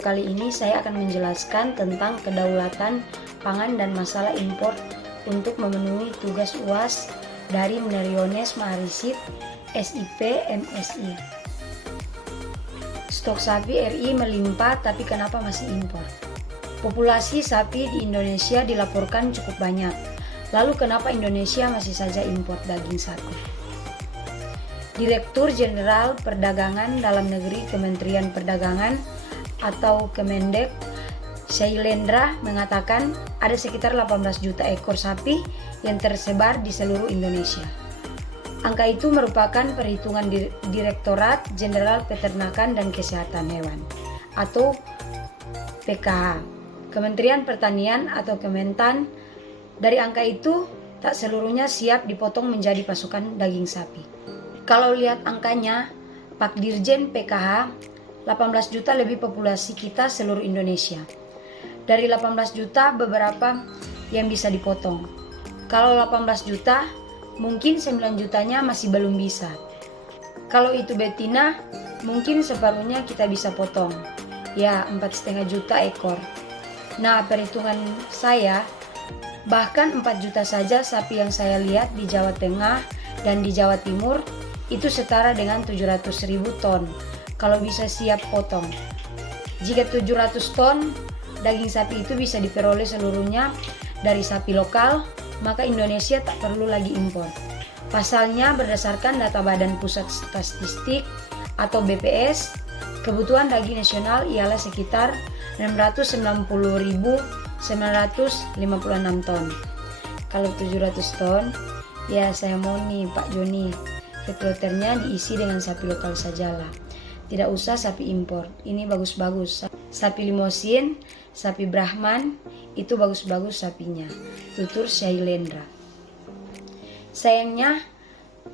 video kali ini saya akan menjelaskan tentang kedaulatan pangan dan masalah impor untuk memenuhi tugas UAS dari Menariones Maharisit, SIP, MSI. Stok sapi RI melimpah, tapi kenapa masih impor? Populasi sapi di Indonesia dilaporkan cukup banyak. Lalu kenapa Indonesia masih saja impor daging sapi? Direktur Jenderal Perdagangan Dalam Negeri Kementerian Perdagangan atau Kemendek, Shailendra, mengatakan ada sekitar 18 juta ekor sapi yang tersebar di seluruh Indonesia. Angka itu merupakan perhitungan Direktorat Jenderal Peternakan dan Kesehatan Hewan atau PKH, Kementerian Pertanian atau Kementan. Dari angka itu, tak seluruhnya siap dipotong menjadi pasokan daging sapi. Kalau lihat angkanya, Pak Dirjen PKH, 18 juta lebih populasi kita seluruh Indonesia. Dari 18 juta beberapa yang bisa dipotong. Kalau 18 juta, mungkin 9 jutanya masih belum bisa. Kalau itu betina, mungkin separuhnya kita bisa potong. Ya, 4,5 juta ekor. Nah, perhitungan saya, bahkan 4 juta saja sapi yang saya lihat di Jawa Tengah dan di Jawa Timur itu setara dengan 700.000 ton kalau bisa siap potong. Jika 700 ton daging sapi itu bisa diperoleh seluruhnya dari sapi lokal, maka Indonesia tak perlu lagi impor. Pasalnya, berdasarkan data Badan Pusat Statistik atau BPS, kebutuhan daging nasional ialah sekitar 690.956 ton. Kalau 700 ton, ya saya mau nih Pak Joni, fekloternya diisi dengan sapi lokal sajalah. Tidak usah sapi impor, ini bagus-bagus. Sapi Limosin, sapi Brahman, itu bagus-bagus sapinya, tutur Shailendra. Sayangnya,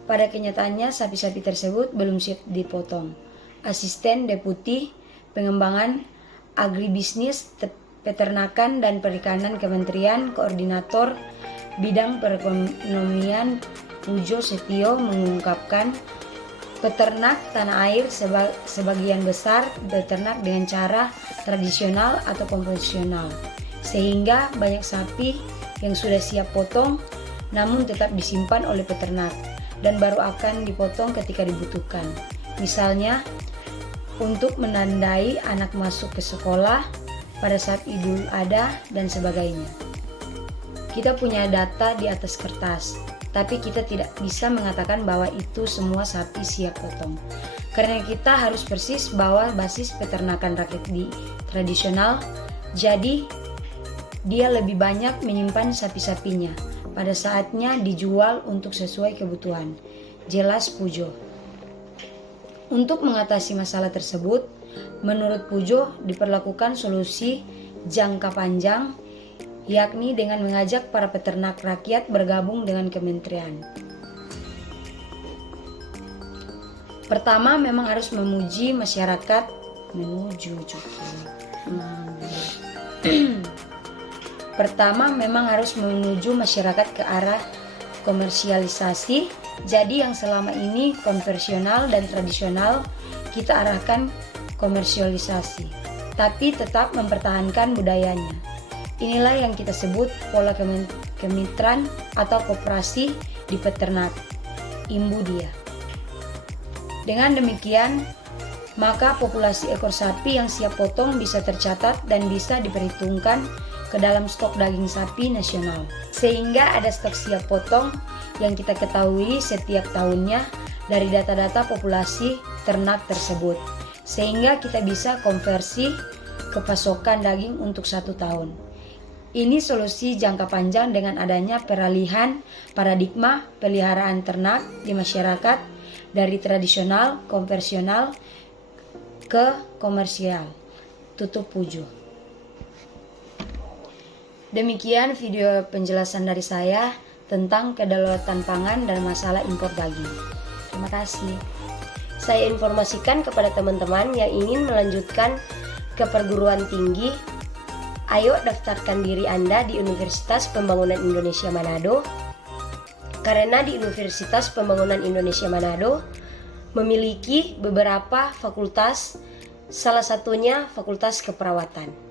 pada kenyataannya sapi-sapi tersebut belum siap dipotong. Asisten Deputi Pengembangan Agribisnis Peternakan dan Perikanan Kementerian Koordinator Bidang Perekonomian Pujo Setio mengungkapkan, peternak tanah air sebagian besar beternak dengan cara tradisional atau konvensional, sehingga banyak sapi yang sudah siap potong namun tetap disimpan oleh peternak dan baru akan dipotong ketika dibutuhkan. Misalnya, untuk menandai anak masuk ke sekolah pada saat Idul Adha dan sebagainya. Kita punya data di atas kertas, tapi kita tidak bisa mengatakan bahwa itu semua sapi siap potong. Karena kita harus persis bahwa basis peternakan rakyat di tradisional, jadi dia lebih banyak menyimpan sapi-sapinya pada saatnya dijual untuk sesuai kebutuhan. Jelas Pujo. Untuk mengatasi masalah tersebut, menurut Pujo diperlakukan solusi jangka panjang, yakni dengan mengajak para peternak rakyat bergabung dengan kementerian. Pertama, memang harus memuji masyarakat menuju masyarakat ke arah komersialisasi. Jadi yang selama ini konvensional dan tradisional kita arahkan komersialisasi, tapi tetap mempertahankan budayanya. Inilah yang kita sebut pola kemitraan atau koperasi di peternak. Imbu dia. Dengan demikian, maka populasi ekor sapi yang siap potong bisa tercatat dan bisa diperhitungkan ke dalam stok daging sapi nasional. Sehingga ada stok siap potong yang kita ketahui setiap tahunnya dari data-data populasi ternak tersebut. Sehingga kita bisa konversi ke pasokan daging untuk 1 tahun. Ini solusi jangka panjang dengan adanya peralihan paradigma peliharaan ternak di masyarakat dari tradisional, konvensional ke komersial. Tutup Pujo. Demikian video penjelasan dari saya tentang kedaulatan pangan dan masalah impor daging. Terima kasih. Saya informasikan kepada teman-teman yang ingin melanjutkan ke perguruan tinggi, ayo daftarkan diri Anda di Universitas Pembangunan Indonesia Manado, karena di Universitas Pembangunan Indonesia Manado memiliki beberapa fakultas salah satunya Fakultas Keperawatan.